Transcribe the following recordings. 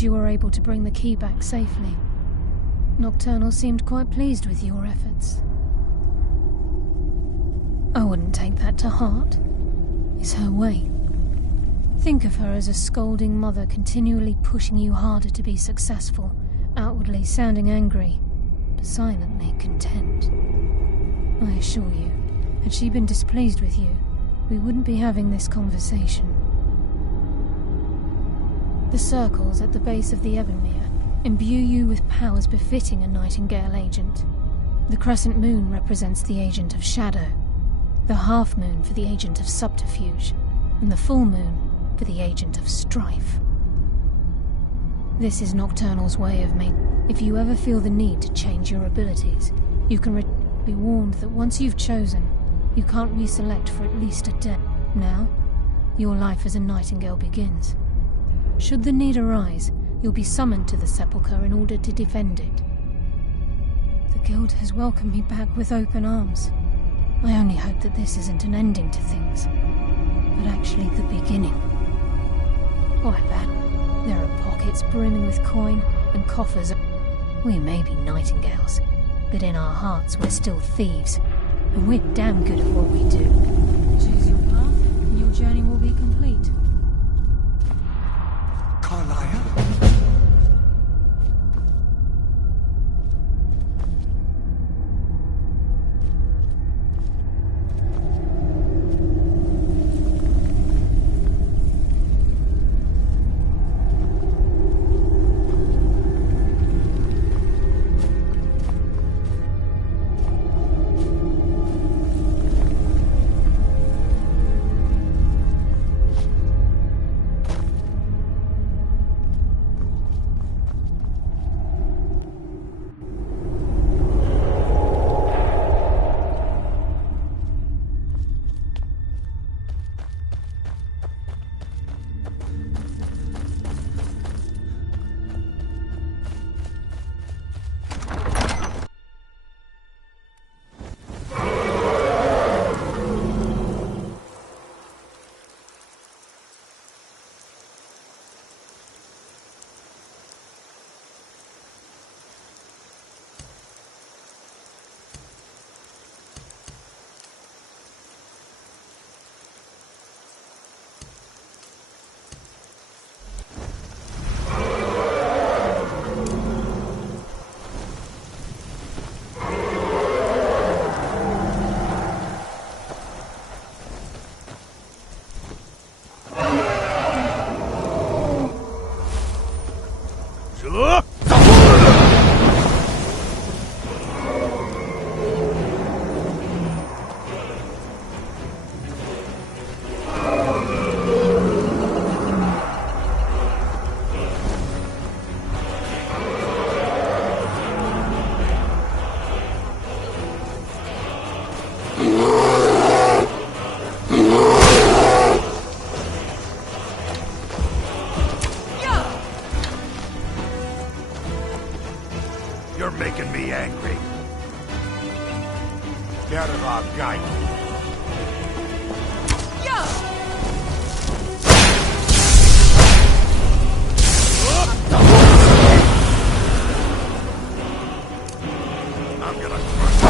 You were able to bring the key back safely. Nocturnal seemed quite pleased with your efforts. I wouldn't take that to heart. It's her way. Think of her as a scolding mother continually pushing you harder to be successful, outwardly sounding angry, but silently content. I assure you, had she been displeased with you, we wouldn't be having this conversation. The circles at the base of the Evermere imbue you with powers befitting a Nightingale agent. The crescent moon represents the agent of shadow, the half moon for the agent of subterfuge, and the full moon for the agent of strife. This is Nocturnal's way of making. If you ever feel the need to change your abilities, you can be warned that once you've chosen, you can't reselect for at least a day. Now, your life as a Nightingale begins. Should the need arise, you'll be summoned to the Sepulchre in order to defend it. The Guild has welcomed me back with open arms. I only hope that this isn't an ending to things, but actually the beginning. Oh, I bet there are pockets brimming with coin and coffers. We may be Nightingales, but in our hearts we're still thieves, and we're damn good at what we do. Choose your path, and your journey will be complete. Carlisle? You're making me angry. Get it on, guy. I'm gonna crush you.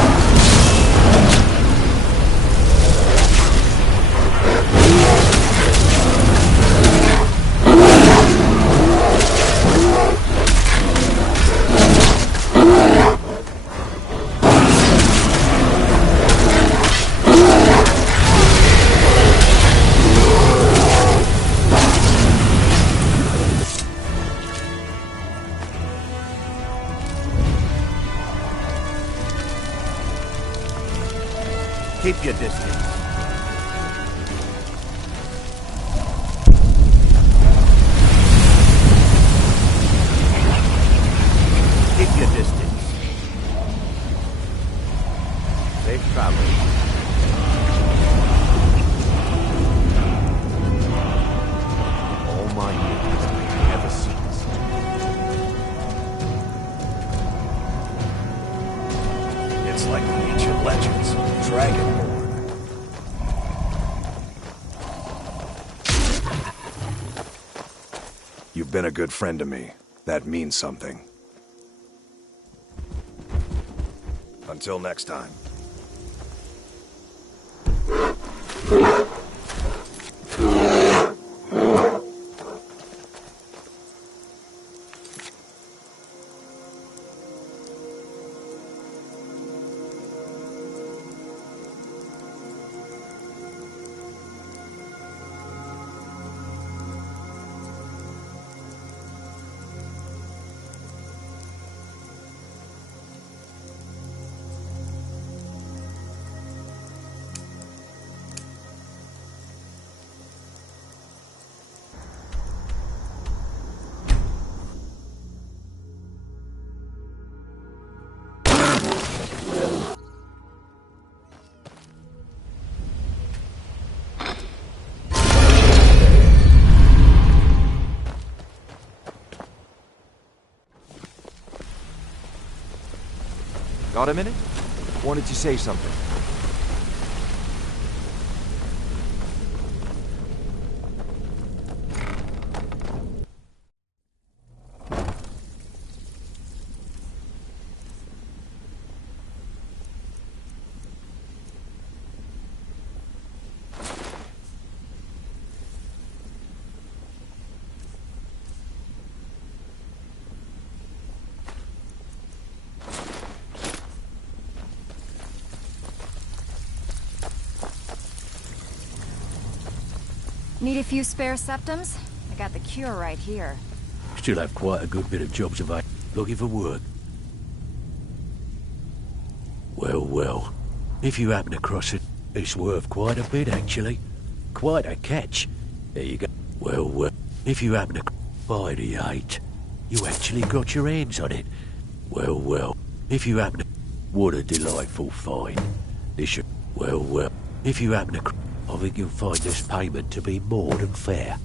Keep your distance. Keep your distance. Safe travel. All my years, I never ceased. It's like the ancient legends. Dragonborn. You've been a good friend to me. That means something. Until next time. Got a minute? Wanted to say something. Need a few spare septums? I got the cure right here. Still have quite a good bit of jobs available. Looking for work. Well. If you happen across it, it's worth quite a bit, actually. Quite a catch. There you go. Well. If you happen to... By the 8, you actually got your hands on it. Well. If you happen to... What a delightful find. This should... Well. If you happen to... I think you'll find this payment to be more than fair.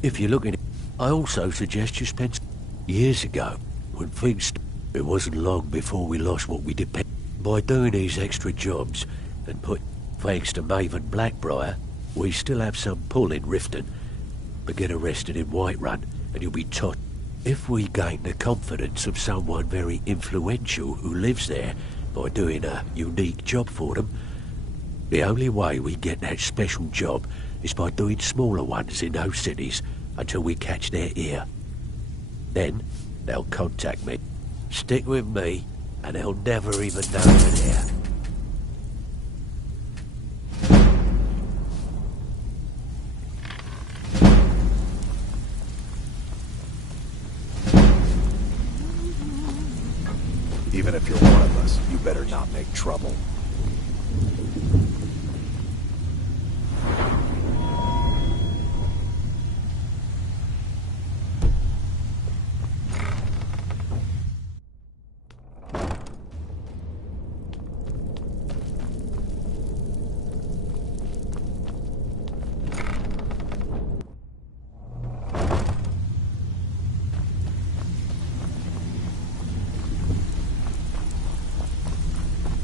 If you're looking... I also suggest you spend... Years ago, when things... It wasn't long before we lost what we depend... By doing these extra jobs, and put... Thanks to Maven Blackbriar, we still have some pull in Riften. But get arrested in Whiterun, and you'll be taught. If we gain the confidence of someone very influential who lives there, by doing a unique job for them, the only way we get that special job is by doing smaller ones in those cities until we catch their ear. Then, they'll contact me. Stick with me, and they'll never even know you're there. Even if you're one of us, you better not make trouble.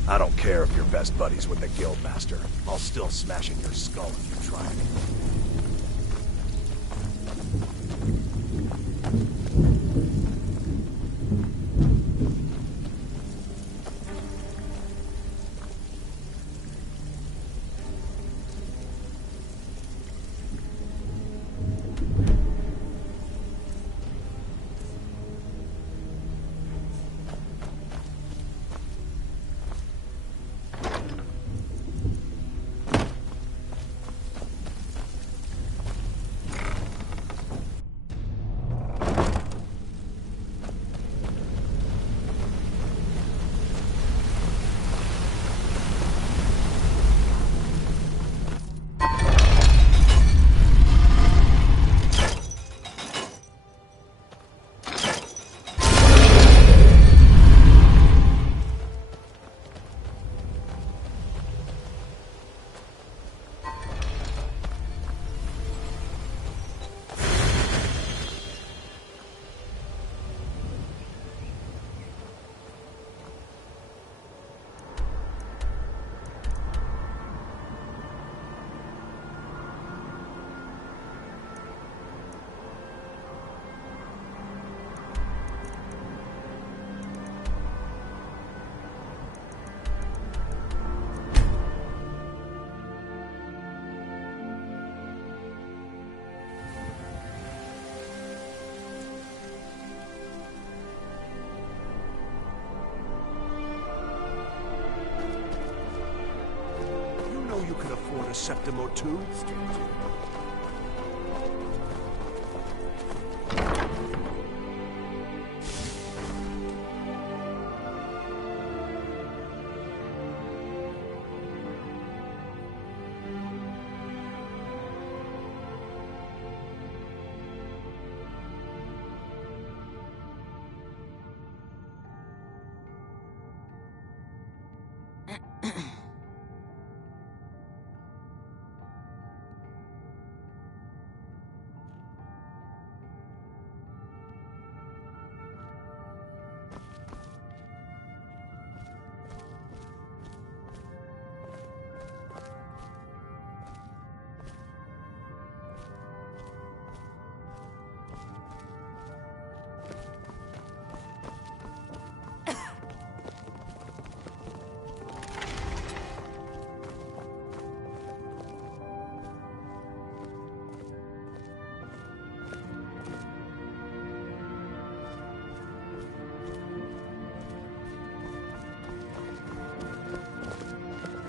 I don't care if you're best buddies with the Guildmaster. I'll still smash in your skull if you try me. You can afford a septim or two.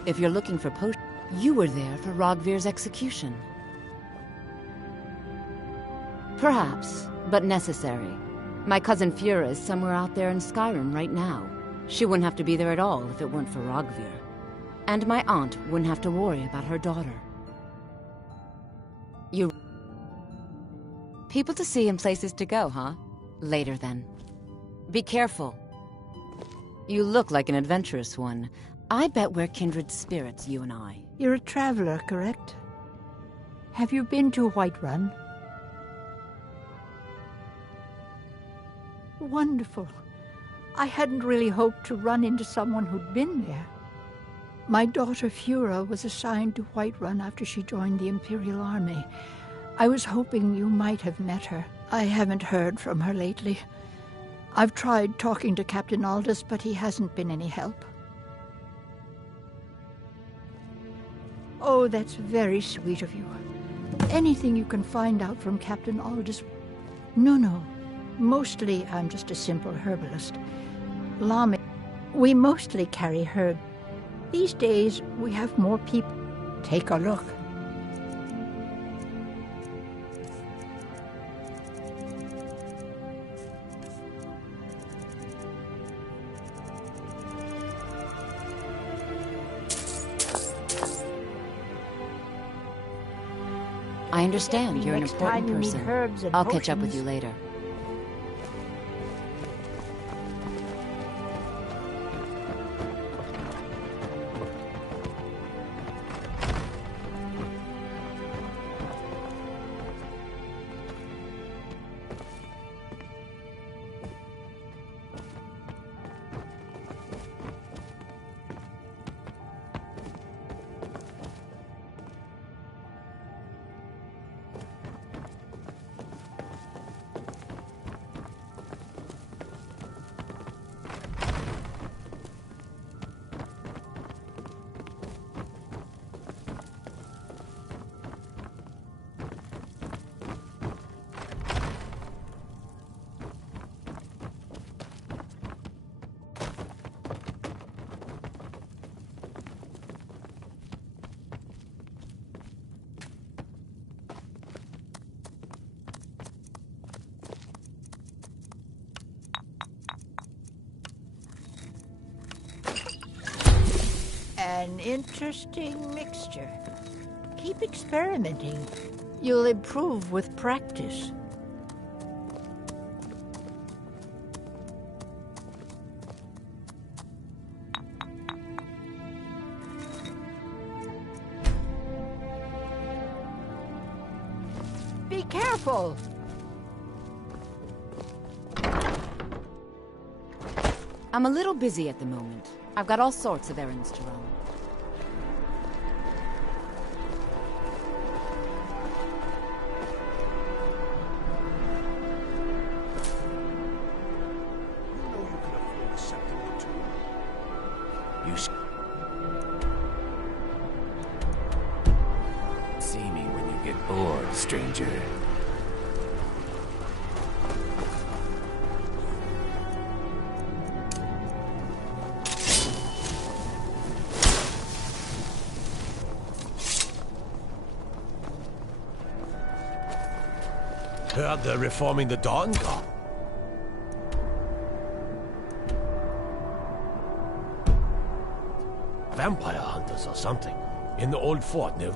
If you're looking for potions, you were there for Rogvir's execution. Perhaps, but necessary. My cousin Fura is somewhere out there in Skyrim right now. She wouldn't have to be there at all if it weren't for Rogvir. And my aunt wouldn't have to worry about her daughter. You... People to see and places to go, huh? Later then. Be careful. You look like an adventurous one. I bet we're kindred spirits, you and I. You're a traveler, correct? Have you been to Whiterun? Wonderful. I hadn't really hoped to run into someone who'd been there. My daughter Fura was assigned to Whiterun after she joined the Imperial Army. I was hoping you might have met her. I haven't heard from her lately. I've tried talking to Captain Aldous, but he hasn't been any help. Oh, that's very sweet of you. Anything you can find out from Captain Aldous... No. Mostly, I'm just a simple herbalist. Lami... We mostly carry herbs. These days, we have more people. Take a look. I understand you're an Next important time you need person. herbs and I'll catch up with potions. you later. An interesting mixture. Keep experimenting. You'll improve with practice. Be careful! I'm a little busy at the moment. I've got all sorts of errands to run. You know you can afford a septum or two. You See me when you get bored, stranger. Heard they're reforming the Dawn Guard. Vampire hunters or something. In the old fort near...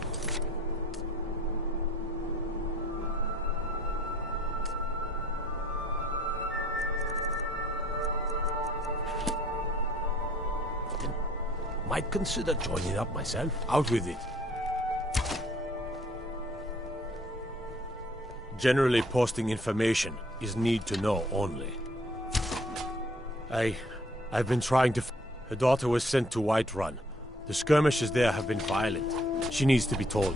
Might consider joining up myself. Out with it. Generally posting information is need to know only. I've been trying to... Her daughter was sent to Whiterun. The skirmishes there have been violent. She needs to be told.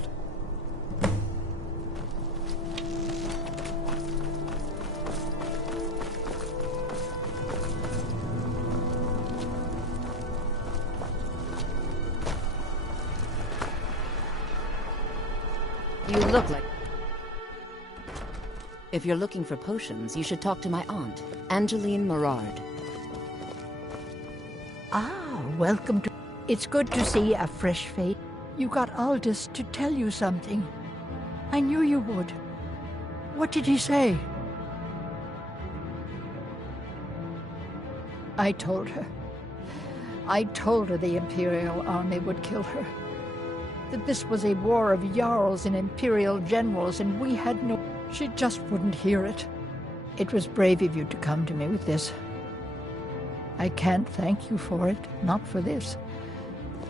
You look like... If you're looking for potions, you should talk to my aunt, Angeline Morard. Ah, welcome to... It's good to see a fresh face. You got Aldous to tell you something. I knew you would. What did he say? I told her. I told her the Imperial army would kill her. That this was a war of Jarls and Imperial generals, and we had no... She just wouldn't hear it. It was brave of you to come to me with this. I can't thank you for it, not for this.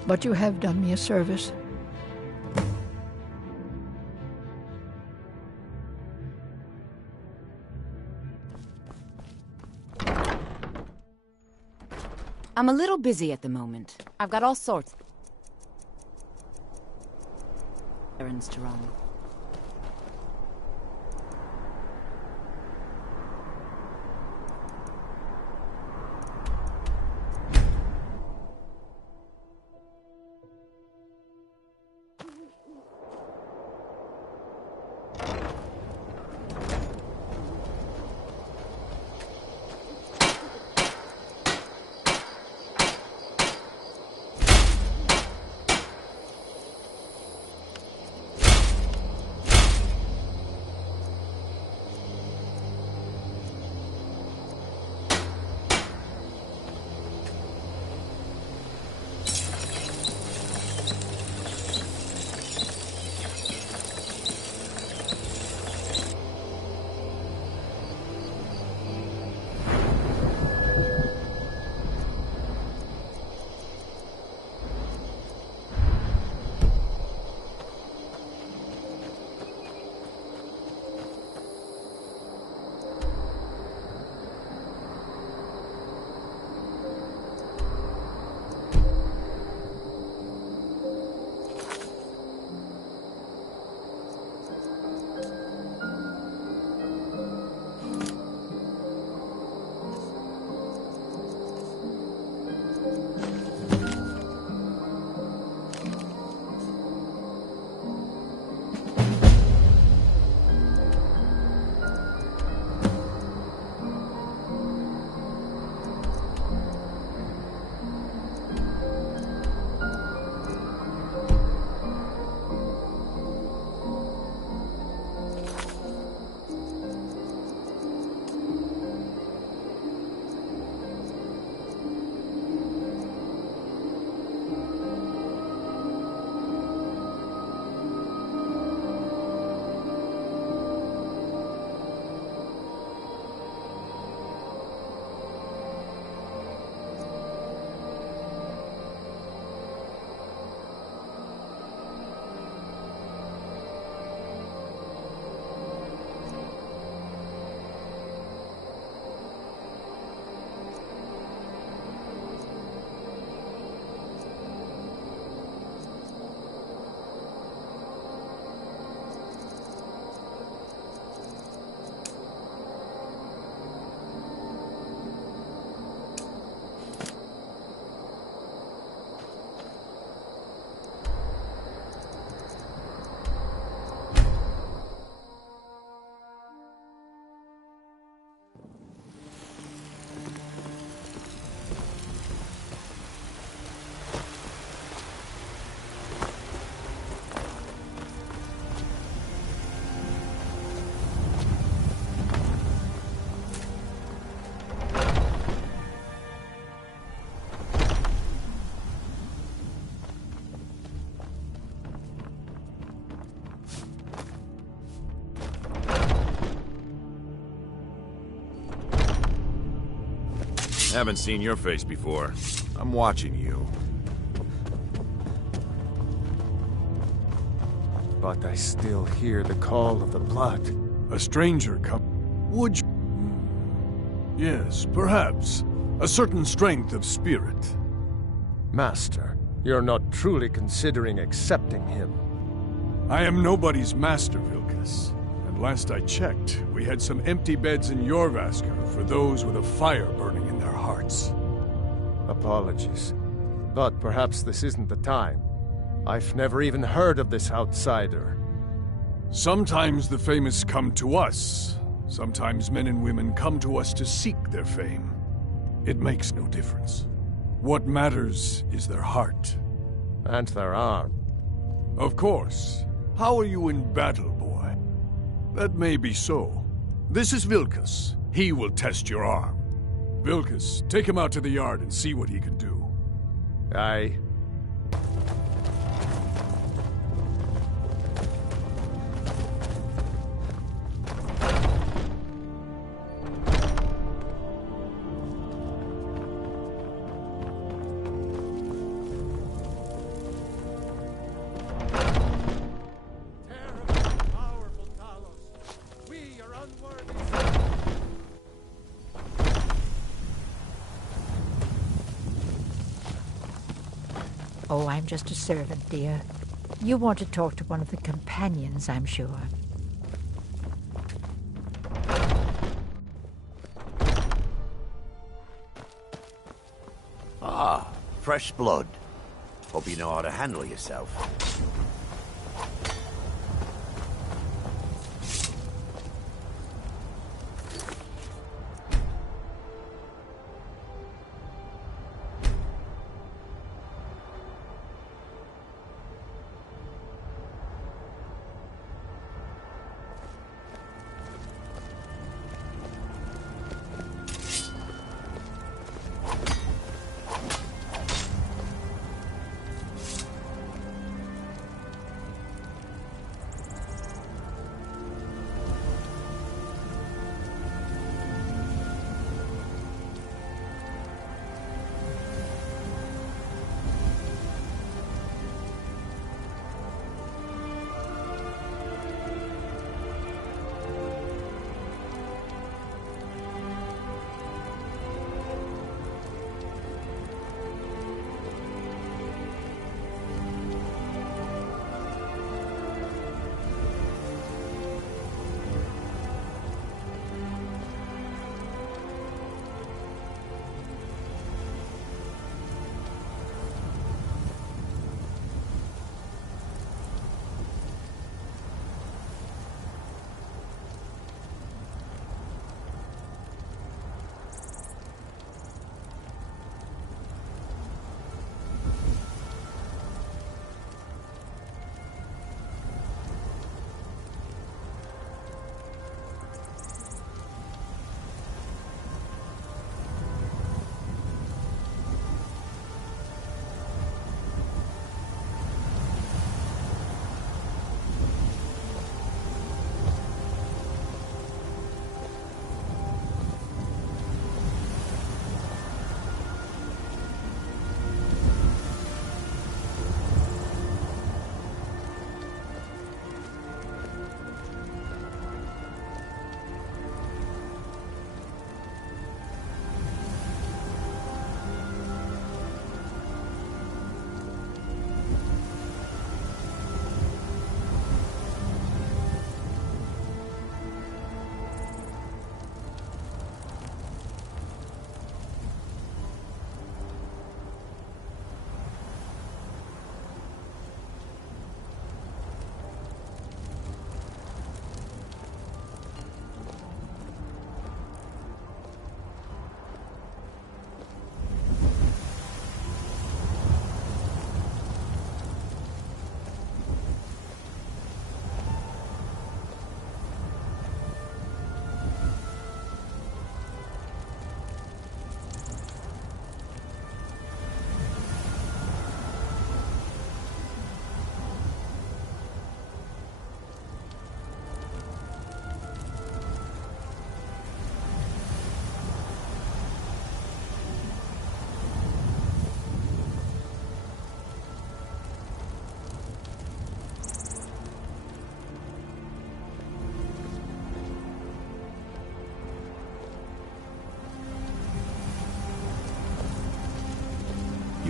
But you have done me a service. I'm a little busy at the moment. I've got all sorts of errands to run. Haven't seen your face before. I'm watching you. But I still hear the call of the blood. A stranger come. Would you? Yes, perhaps. A certain strength of spirit. Master, you're not truly considering accepting him. I am nobody's master, Vilkas. And last I checked, we had some empty beds in Jorvaskr for those with a fire burning in their hearts. Apologies. But perhaps this isn't the time. I've never even heard of this outsider. Sometimes the famous come to us. Sometimes men and women come to us to seek their fame. It makes no difference. What matters is their heart. And their arm. Of course. How are you in battle, boy? That may be so. This is Vilkas. He will test your arm. Vilkas, take him out to the yard and see what he can do. Aye. Oh, I'm just a servant, dear. You want to talk to one of the companions, I'm sure. Ah, fresh blood. Hope you know how to handle yourself.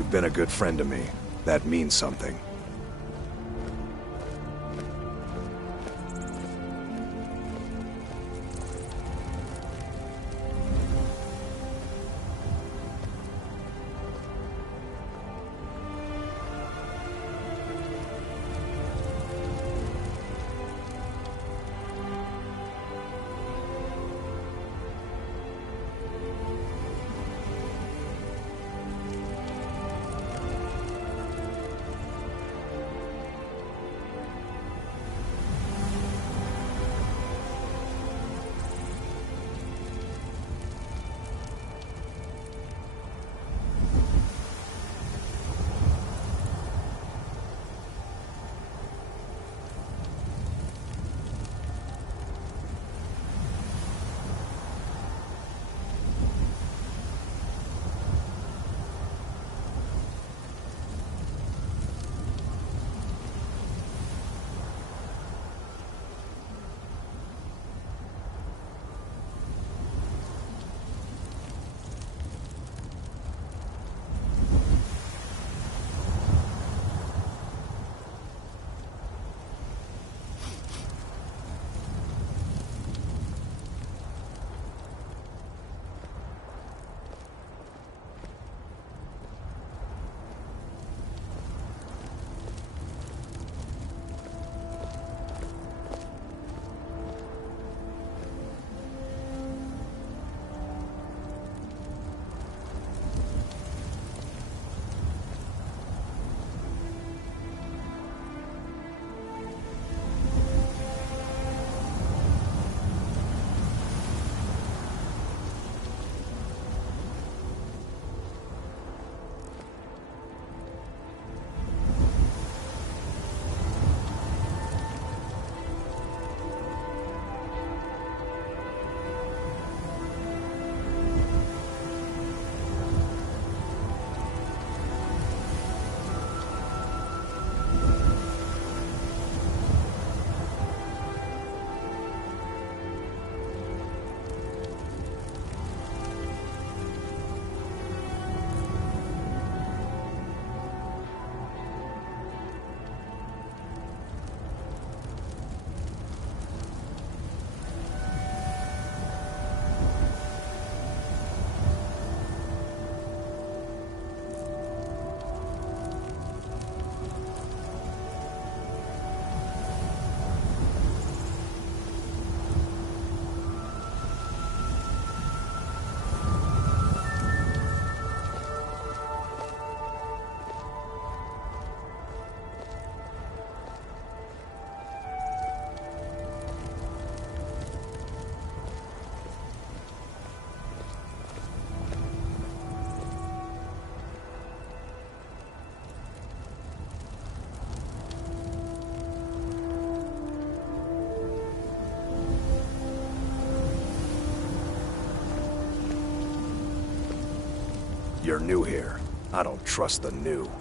You've been a good friend to me. That means something. You're new here. I don't trust the new.